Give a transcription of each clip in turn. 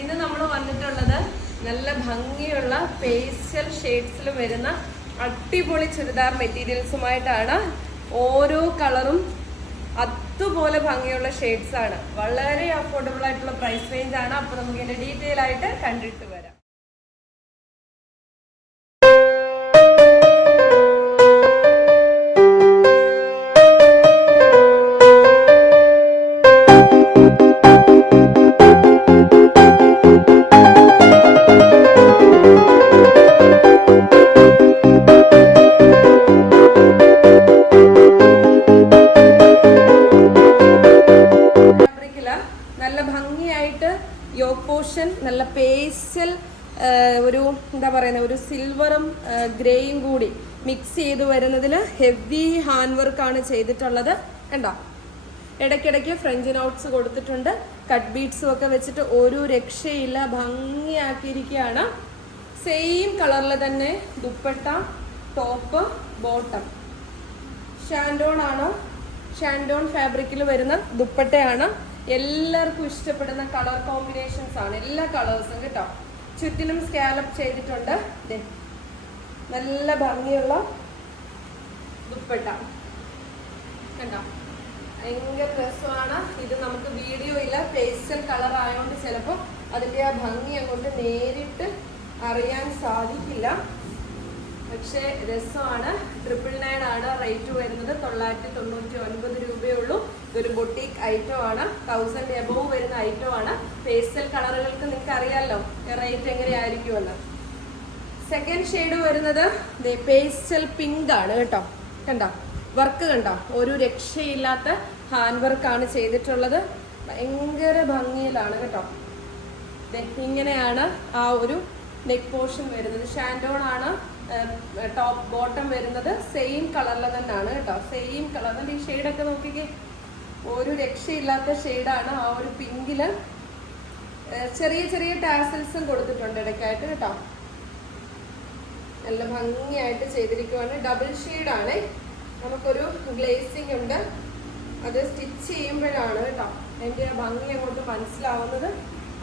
ഇന്ന് നമ്മൾ വന്നിട്ടുള്ളത് നല്ല ഭംഗിയുള്ള പേസ്റ്റൽ ഷെയ്ഡ്സിൽ വരുന്ന അടിപൊളി ചുരിദാർ മെറ്റീരിയൽസുമായിട്ടാണ്. ഓരോ കളറും അതുപോലെ ഭംഗിയുള്ള ഷെയ്ഡ്സ് ആണ്. വളരെ അഫോർഡബിൾ ആയിട്ടുള്ള പ്രൈസ് റേഞ്ച് ആണ്. അപ്പൊ നമുക്ക് ഇതിന്റെ ഡീറ്റെയിൽ ആയിട്ട് കണ്ടിട്ട് വരാം. നല്ല ഭംഗിയായിട്ട് യോക്ക് പോർഷൻ നല്ല പേസ്റ്റൽ ഒരു എന്താ പറയുന്നത്, ഒരു സിൽവറും ഗ്രേയും കൂടി മിക്സ് ചെയ്ത് വരുന്നതിൽ ഹെവി ഹാൻഡ് വർക്കാണ് ചെയ്തിട്ടുള്ളത്. കണ്ടോ, ഇടയ്ക്കിടയ്ക്ക് ഫ്രഞ്ച് നോട്ട്സ് കൊടുത്തിട്ടുണ്ട്. കട്ട് ബീഡ്സും ഒക്കെ വെച്ചിട്ട് ഒരു രക്ഷയില്ല, ഭംഗിയാക്കിയിരിക്കുകയാണ്. സെയിം കളറിൽ തന്നെ ദുപ്പട്ട, ടോപ്പ്, ബോട്ടം ഷാൻഡോൺ ആണ്. ഷാൻഡോൺ ഫാബ്രിക്കിൽ വരുന്ന ദുപ്പട്ടയാണ്. എല്ലാവർക്കും ഇഷ്ടപ്പെടുന്ന കളർ കോമ്പിനേഷൻസ് ആണ്, എല്ലാ കളേഴ്സും കേട്ടോ. ചുറ്റിനും സ്കാലപ്പ് ചെയ്തിട്ടുണ്ട്. നല്ല ഭംഗിയുള്ള ദുപ്പട്ട കണ്ടോ, ഭയങ്കര രസമാണ്. ഇത് നമുക്ക് വീഡിയോ ഇല്ല, പേസ്റ്റൽ കളർ ആയതുകൊണ്ട് ചിലപ്പോൾ അതിൻ്റെ ആ ഭംഗി അങ്ങോട്ട് നേരിട്ട് അറിയാൻ സാധിക്കില്ല. പക്ഷേ രസമാണ്. 999 ആണ് റേറ്റ് വരുന്നത്. 999 രൂപയേ ഉള്ളൂ. ഇതൊരു ബൊട്ടീക്ക് ഐറ്റം ആണ്. 1000 എബോവ് വരുന്ന ഐറ്റം ആണ്. പേസ്റ്റൽ കളറുകൾക്ക് നിങ്ങൾക്ക് അറിയാമല്ലോ റേറ്റ് എങ്ങനെയായിരിക്കുമല്ലോ. സെക്കൻഡ് ഷെയ്ഡ് വരുന്നത് പേസ്റ്റൽ പിങ്ക് ആണ് കേട്ടോ. കണ്ടോ, വർക്ക് കണ്ടോ, ഒരു രക്ഷയില്ലാത്ത ഹാൻഡ് വർക്കാണ് ചെയ്തിട്ടുള്ളത്. ഭയങ്കര ഭംഗിയിലാണ് കേട്ടോ. ഇങ്ങനെയാണ് ആ ഒരു നെക്ക് പോർഷൻ വരുന്നത്. ഷാൻഡോൺ ആണ് ടോപ്പ് ബോട്ടം വരുന്നത്. സെയിം കളറിൽ തന്നെയാണ് കേട്ടോ, സെയിം കളർ. ഈ ഷെയ്ഡൊക്കെ നോക്കിക്കേ, ഒരു രക്ഷയില്ലാത്ത ഷെയ്ഡാണ്. ആ ഒരു പിങ്കില് ചെറിയ ചെറിയ ടാസൽസും കൊടുത്തിട്ടുണ്ട് ഇടയ്ക്കായിട്ട് കേട്ടോ. നല്ല ഭംഗിയായിട്ട് ചെയ്തിരിക്കുവാണ്. ഡബിൾ ഷെയ്ഡാണ്. നമുക്കൊരു ഗ്ലേസിംഗ് ഉണ്ട്, അത് സ്റ്റിച്ച് ചെയ്യുമ്പോഴാണ് കേട്ടോ എൻ്റെ ആ ഭംഗി അങ്ങോട്ട് മനസ്സിലാവുന്നത്.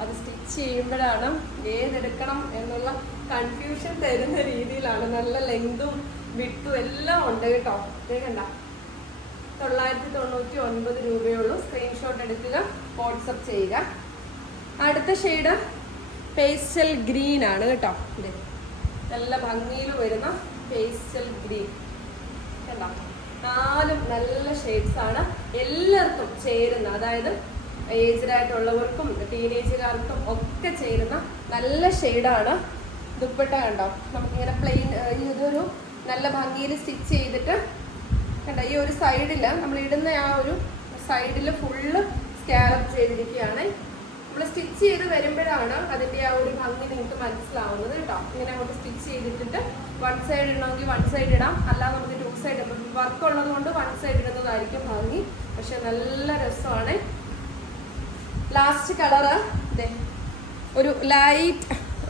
അത് സ്റ്റിച്ച് ചെയ്യുമ്പോഴാണ് ഏതെടുക്കണം എന്നുള്ള കൺഫ്യൂഷൻ തരുന്ന രീതിയിലാണ്. നല്ല ലെങ്തും വിട്ടും എല്ലാം ഉണ്ട് കേട്ടോ. കണ്ട, 999 രൂപയേ ഉള്ളൂ. സ്ക്രീൻഷോട്ട് എടുക്കുക, വാട്സപ്പ് ചെയ്യുക. അടുത്ത ഷെയ്ഡ് പേസ്റ്റൽ ഗ്രീൻ ആണ് കേട്ടോ. ഇത് നല്ല ഭംഗിയിൽ വരുന്ന പേസ്റ്റൽ ഗ്രീൻ കണ്ടോ. 4 നല്ല ഷെയ്ഡ്സ് ആണ്, എല്ലാവർക്കും ചേരുന്ന, അതായത് ഏജ്ഡ് ആയിട്ടുള്ളവർക്കും ടീനേജുകാർക്കും ഒക്കെ ചേരുന്ന നല്ല ഷെയ്ഡാണ്. ദുപ്പട്ട കണ്ടോ, നമുക്കിങ്ങനെ പ്ലെയിൻ, ഇതൊരു നല്ല ഭംഗിയിൽ സ്റ്റിച്ച് ചെയ്തിട്ട് കണ്ടോ. ഈ ഒരു സൈഡിൽ നമ്മൾ ഇടുന്ന ആ ഒരു സൈഡിൽ ഫുള്ള് സ്കാലപ്പ് ചെയ്തിരിക്കുകയാണ്. നമ്മൾ സ്റ്റിച്ച് ചെയ്ത് വരുമ്പോഴാണ് അതിൻ്റെ ആ ഒരു ഭംഗി നിങ്ങൾക്ക് മനസ്സിലാവുന്നത് കേട്ടോ. ഇങ്ങനെ അങ്ങോട്ട് സ്റ്റിച്ച് ചെയ്തിട്ട് വൺ സൈഡ് ഇടണമെങ്കിൽ വൺ സൈഡ് ഇടാം, അല്ലാതെ നമുക്ക് 2 സൈഡ് വർക്ക് ഉള്ളത് കൊണ്ട് 1 സൈഡ് ഇടുന്നതായിരിക്കും ഭംഗി. പക്ഷെ നല്ല രസമാണ്. ലാസ്റ്റ് കളറ് ഒരു ലൈറ്റ്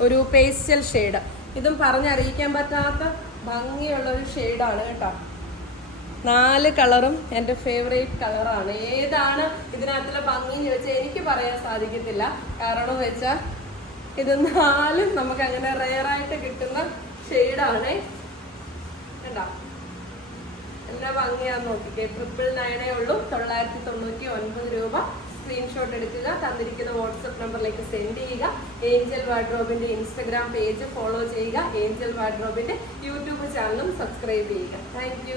ഒരു പേസ്റ്റൽ ഷെയ്ഡ്. ഇതും പറഞ്ഞറിയിക്കാൻ പറ്റാത്ത ഭംഗിയുള്ള ഒരു ഷെയ്ഡാണ് കേട്ടോ. 4 കളറും എൻ്റെ ഫേവറേറ്റ് കളറാണ്. ഏതാണ് ഇതിനകത്തുള്ള ഭംഗി എന്ന് ചോദിച്ചാൽ എനിക്ക് പറയാൻ സാധിക്കത്തില്ല. കാരണം വെച്ചാൽ ഇത് 4 നമുക്ക് അങ്ങനെ റെയറായിട്ട് കിട്ടുന്ന ഷെയ്ഡാണ് കേട്ടോ. എല്ലാ ഭംഗിയാന്ന് നോക്കിക്കേ. 999 ഉള്ളൂ. 999 രൂപ. സ്ക്രീൻഷോട്ട് എടുക്കുക, തന്നിരിക്കുന്ന വാട്സപ്പ് നമ്പറിലേക്ക് സെൻഡ് ചെയ്യുക. ഏഞ്ചൽ വാർഡ്രോബിന്റെ ഇൻസ്റ്റഗ്രാം പേജ് ഫോളോ ചെയ്യുക. ഏഞ്ചൽ വാർഡ്രോബിന്റെ യൂട്യൂബ് ചാനലും സബ്സ്ക്രൈബ് ചെയ്യുക. താങ്ക്